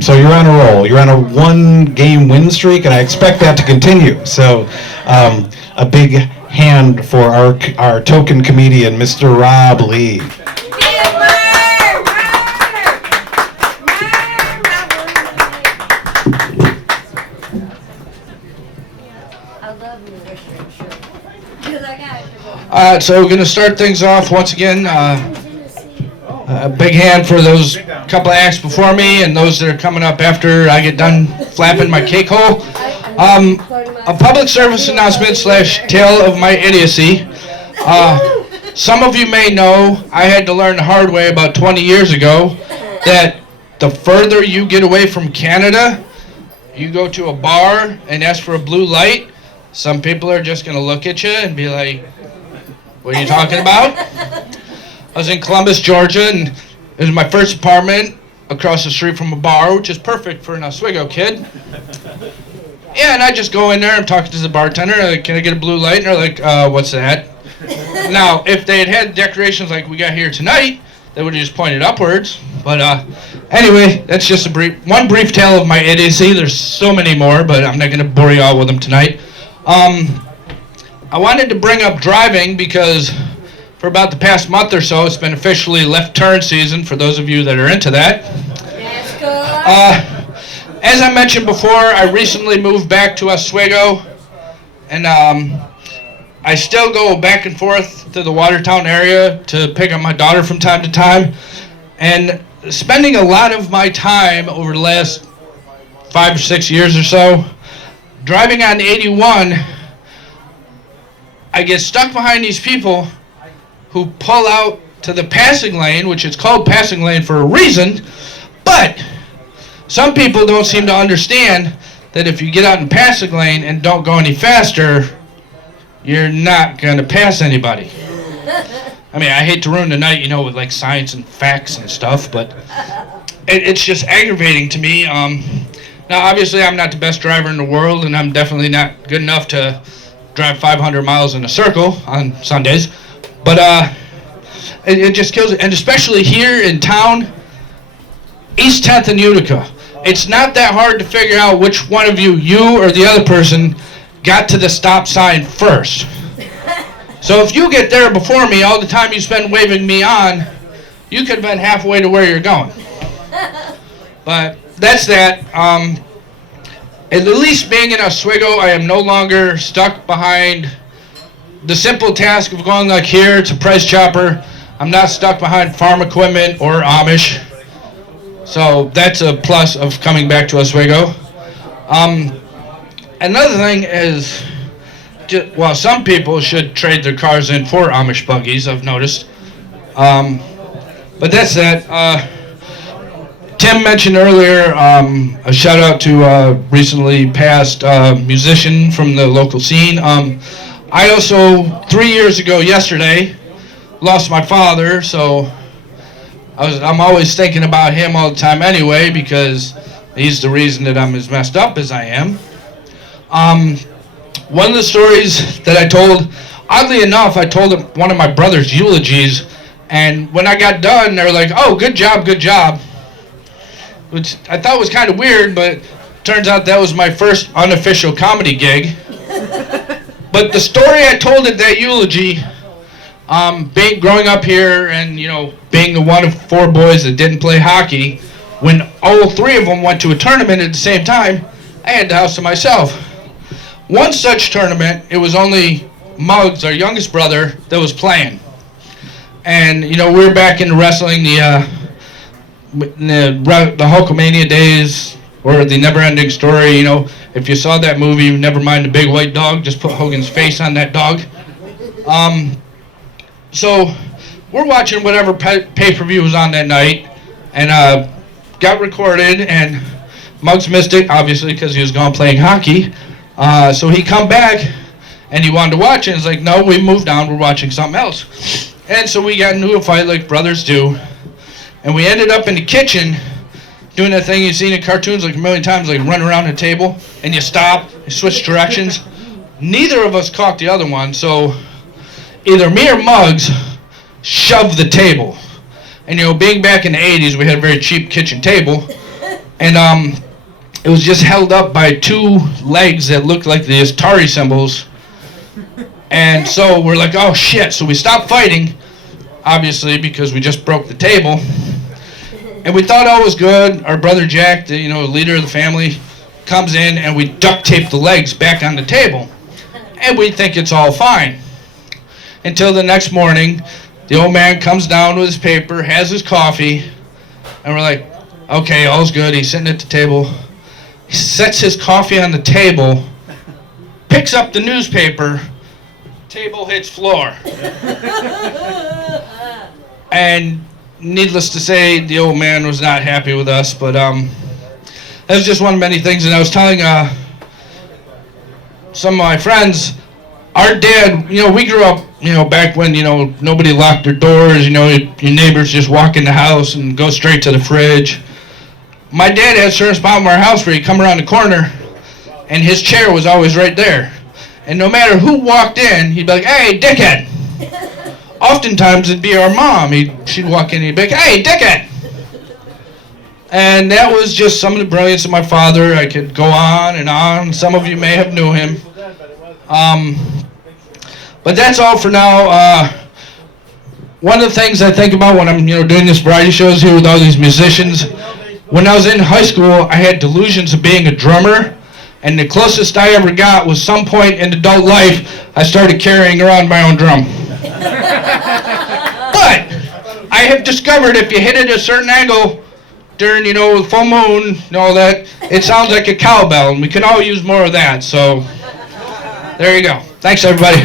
So you're on a roll. You're on a one-game win streak, and I expect that to continue. So a big hand for our token comedian, Mr. Rob Lee. So we're going to start things off once again. A big hand for those couple of acts before me and those that are coming up after I get done flapping my cake hole. A public service announcement / tale of my idiocy. Some of you may know I had to learn the hard way about 20 years ago that the further you get away from Canada, you go to a bar and ask for a blue light, some people are just going to look at you and be like, what are you talking about? I was in Columbus, Georgia, and it was my first apartment across the street from a bar, which is perfect for an Oswego kid. Yeah, and I just go in there, I'm talking to the bartender, like, can I get a blue light? And they're like, what's that? Now, if they had decorations like we got here tonight, they would have just pointed upwards. But anyway, that's just one brief tale of my idiocy. There's so many more, but I'm not going to bore you all with them tonight. I wanted to bring up driving because for about the past month or so, it's been officially left turn season for those of you that are into that. As I mentioned before, I recently moved back to Oswego, and I still go back and forth to the Watertown area to pick up my daughter from time to time, and spending a lot of my time over the last 5 or 6 years or so driving on 81, I get stuck behind these people who pull out to the passing lane, which is called passing lane for a reason, but some people don't seem to understand that if you get out in passing lane and don't go any faster, you're not going to pass anybody. I mean, I hate to ruin the night, with like science and facts and stuff, but it's just aggravating to me. Now, obviously, I'm not the best driver in the world, and I'm definitely not good enough to drive 500 miles in a circle on Sundays, but it just kills it, and especially here in town, East 10th and Utica. It's not that hard to figure out which one of you or the other person, got to the stop sign first. So if you get there before me, all the time you spend waving me on, you could have been halfway to where you're going. But that's that. At least being in Oswego, I am no longer stuck behind the simple task of going like here to Price Chopper. I'm not stuck behind farm equipment or Amish. So that's a plus of coming back to Oswego. Another thing is, some people should trade their cars in for Amish buggies, I've noticed. But that's that. Tim mentioned earlier a shout out to a recently passed musician from the local scene. I also, 3 years ago yesterday, lost my father, so I'm always thinking about him all the time anyway, because he's the reason that I'm as messed up as I am. One of the stories that I told, oddly enough, I told one of my brother's eulogies, and when I got done, they were like, oh, good job, which I thought was kind of weird, but turns out that was my first unofficial comedy gig. But the story I told at that eulogy, growing up here and, being the one of 4 boys that didn't play hockey, when all 3 of them went to a tournament at the same time, I had the house to myself. One such tournament, it was only Muggs, our youngest brother, that was playing. And, we were back in wrestling, the Hulkamania days, or the Never-Ending Story. If you saw that movie, never mind the big white dog, just put Hogan's face on that dog. So we're watching whatever pay-per-view was on that night, and got recorded, and Muggs missed it, obviously, because he was gone playing hockey. So he come back, and he wanted to watch it, and he's like, no, we moved on, we're watching something else. And so we got into a fight like brothers do, and we ended up in the kitchen doing that thing you've seen in cartoons like a million times, like run around a table, and you stop, you switch directions. Neither of us caught the other one, so either me or Muggs shoved the table. And being back in the 80s, we had a very cheap kitchen table. and it was just held up by two legs that looked like the Atari symbols. And so we're like, oh shit. So we stopped fighting, obviously, because we just broke the table. And we thought all was good. Our brother Jack, the leader of the family, comes in and we duct tape the legs back on the table. And we think it's all fine. Until the next morning, the old man comes down with his paper, has his coffee, and we're like, okay, all's good. He's sitting at the table. He sets his coffee on the table, picks up the newspaper, table hits floor. And needless to say, the old man was not happy with us, but that was just one of many things. And I was telling some of my friends, our dad, we grew up, back when, nobody locked their doors, your neighbors just walk in the house and go straight to the fridge. My dad had a certain spot in our house where he'd come around the corner and his chair was always right there. And no matter who walked in, he'd be like, hey, dickhead. Oftentimes it'd be our mom. She'd walk in and he'd be like, hey, dickhead. And that was just some of the brilliance of my father. I could go on and on. Some of you may have knew him. But that's all for now. One of the things I think about when I'm doing this variety shows here with all these musicians, when I was in high school, I had delusions of being a drummer, and the closest I ever got was some point in adult life, I started carrying around my own drum. But I have discovered if you hit it at a certain angle during, full moon and all that, it sounds like a cowbell, and we can all use more of that. So there you go. Thanks, everybody.